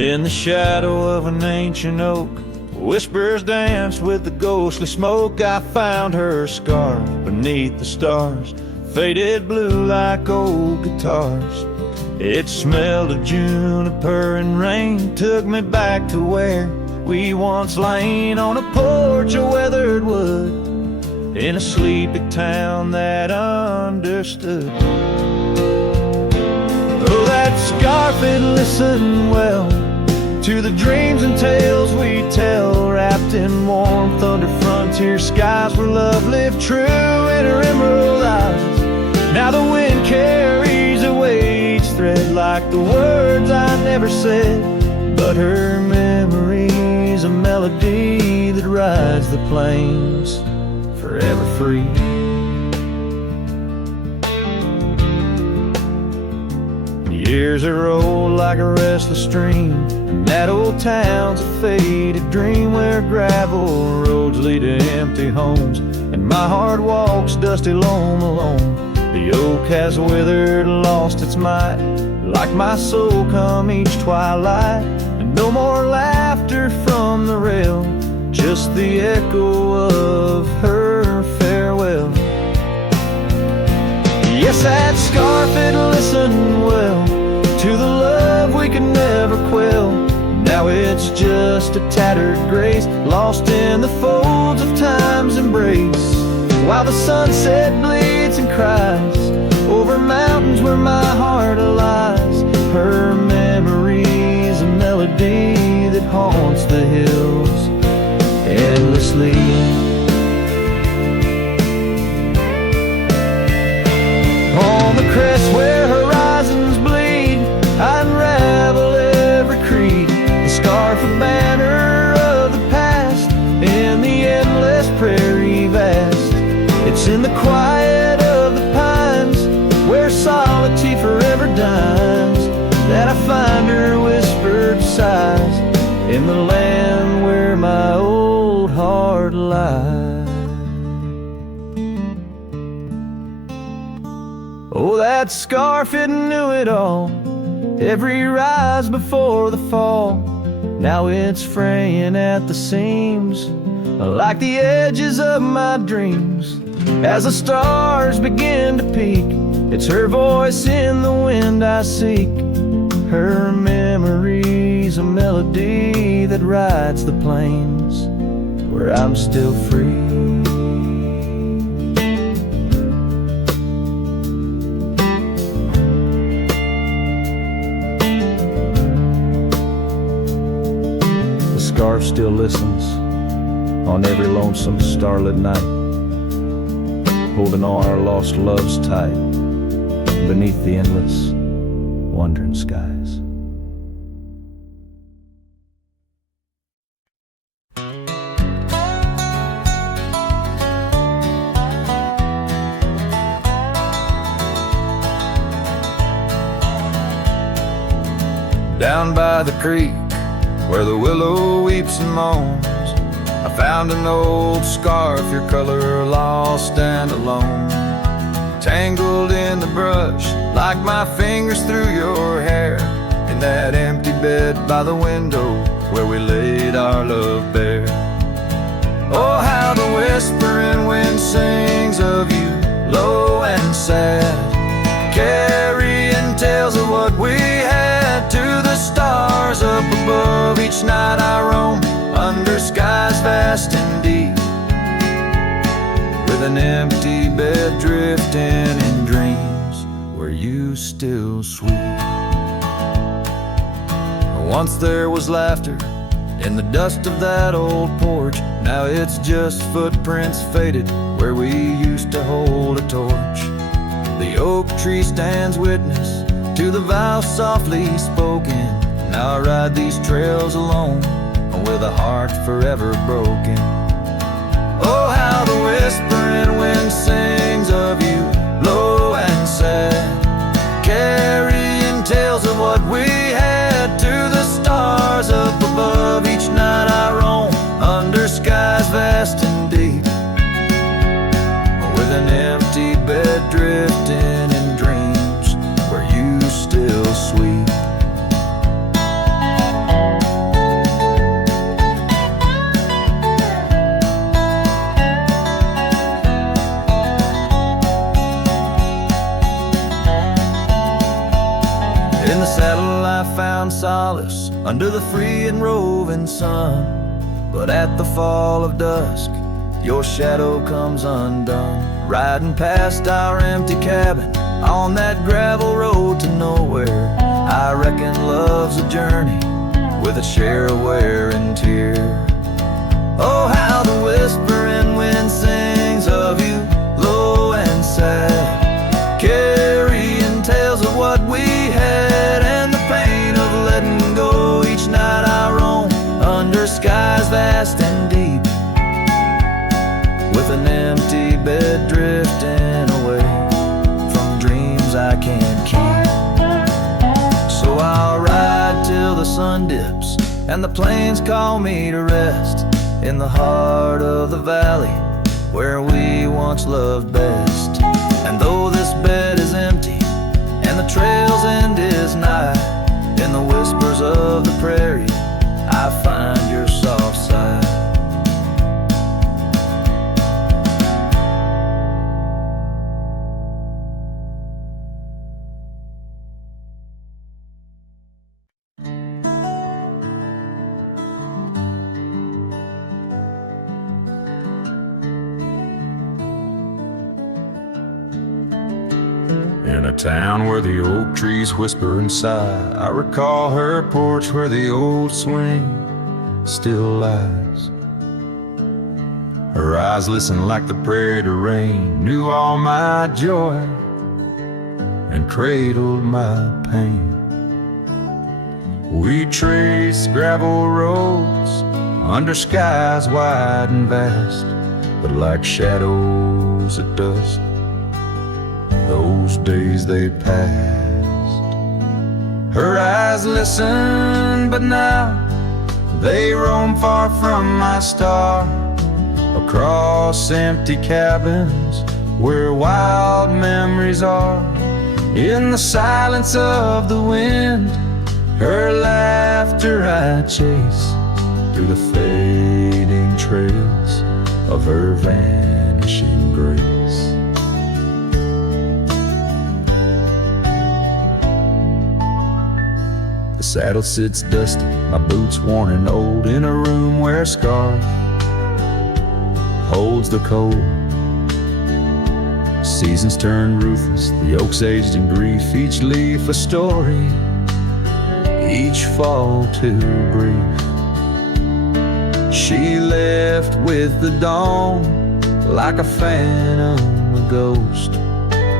In the shadow of an ancient oak, whispers dance with the ghostly smoke. I found her scarf beneath the stars, faded blue like old guitars. It smelled of juniper and rain, took me back to where we once lain on a porch of weathered wood, in a sleepy town that understood. Oh, that scarf, it listened well to the dreams and tales we tell, wrapped in warmth under frontier skies where love lived true in her emerald eyes. Now the wind carries away each thread like the words I never said, but her memory's a melody that rides the plains forever free. Years are rolled like a restless stream, and that old town's a faded dream where gravel roads lead to empty homes, and my heart walks dusty lone alone. The oak has withered, lost its might, like my soul come each twilight. And no more laughter from the rail, just the echo of her farewell. Yes, that scarf, it listened well to the love we could never quell. Now it's just a tattered grace, lost in the folds of time's embrace, while the sunset bleeds and cries over mountains where my heart lies. Her memory's a melody that haunts the hills endlessly. On the crest where horizons bleed, I unravel every creed, the scarf, a banner of the past in the endless prairie vast. It's in the quiet of the pines where solitude forever dines, that I find her whispered sighs in the land where my old heart lies. Oh, that scarf, it knew it all, every rise before the fall. Now it's fraying at the seams, like the edges of my dreams. As the stars begin to peak, it's her voice in the wind I seek. Her memory's a melody that rides the plains where I'm still free. Scarf still listens on every lonesome starlit night, holding all our lost loves tight beneath the endless wandering skies. Down by the creek where the willow weeps and moans, I found an old scarf, your color lost and alone, tangled in the brush like my fingers through your hair, in that empty bed by the window where we laid our love bare. Oh, how the whispering wind sings of you, low and sad, carrying tales of what we had to the stars up above. Each night I roam under skies vast and deep, with an empty bed drifting in dreams where you still sweep. Once there was laughter in the dust of that old porch, now it's just footprints faded where we used to hold a torch. The oak tree stands witness to the vow softly spoken. Now I ride these trails alone, with a heart forever broken. Oh, how the whispering wind sings of you, low and sad, carrying tales of what we had to the stars up above. Each night I roam under skies vast and deep, with an empty bed drifting in dreams where you still sweep. under the free and roving sun. But at the fall of dusk, your shadow comes undone, riding past our empty cabin on that gravel road to nowhere. I reckon love's a journey with a share of wear and tear. Oh, how the whispering wind sings of you, low and sad, carrying tales of what we had and the pain of letting go. Each night I roam under skies vast and deep, with an empty bed drifting away from dreams I can't keep. So I'll ride till the sun dips and the plains call me to rest in the heart of the valley where we once loved best. And though this bed is empty and the trail's end is nigh, in the whispers of the prairie I find your soft side. In a town where the oak trees whisper and sigh, I recall her porch where the old swing still lies. Her eyes listened like the prairie to rain, knew all my joy and cradled my pain. We traced gravel roads under skies wide and vast, but like shadows at dusk, those days they passed. Her eyes listen, but now they roam far from my star, across empty cabins where wild memories are. In the silence of the wind, her laughter I chase through the fading trails of her vanishing grace. The saddle sits dusty, my boots worn and old, in a room where a scar holds the cold. Seasons turn ruthless, the oaks aged in grief, each leaf a story, each fall too brief. She left with the dawn like a phantom, a ghost,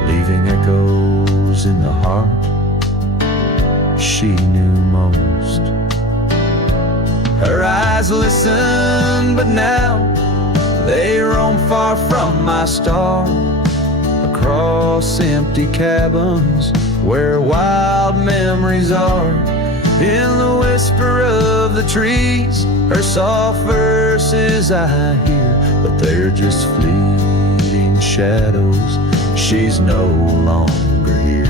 leaving echoes in the heart she knew most. Her eyes listen, but now they roam far from my star, across empty cabins where wild memories are. In the whisper of the trees, her soft verses I hear, but they're just fleeting shadows, she's no longer here.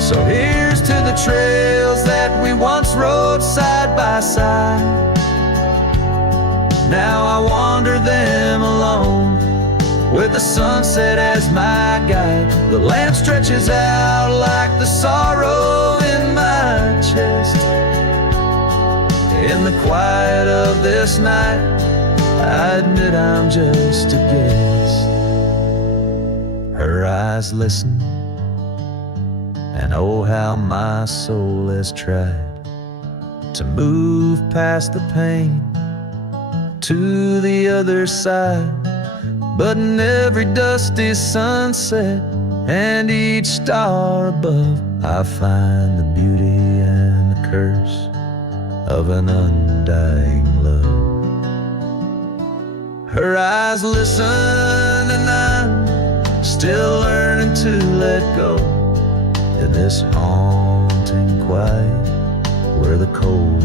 So here's to the trails that we once rode side by side. Now I wander them alone, with the sunset as my guide. The lamp stretches out like the sorrow in my chest. In the quiet of this night, I admit I'm just a guest. Her eyes listen, and oh how my soul has tried to move past the pain to the other side. But in every dusty sunset and each star above, I find the beauty and the curse of an undying love. Her eyes listen and I'm still learning to let go, in this haunting quiet where the cold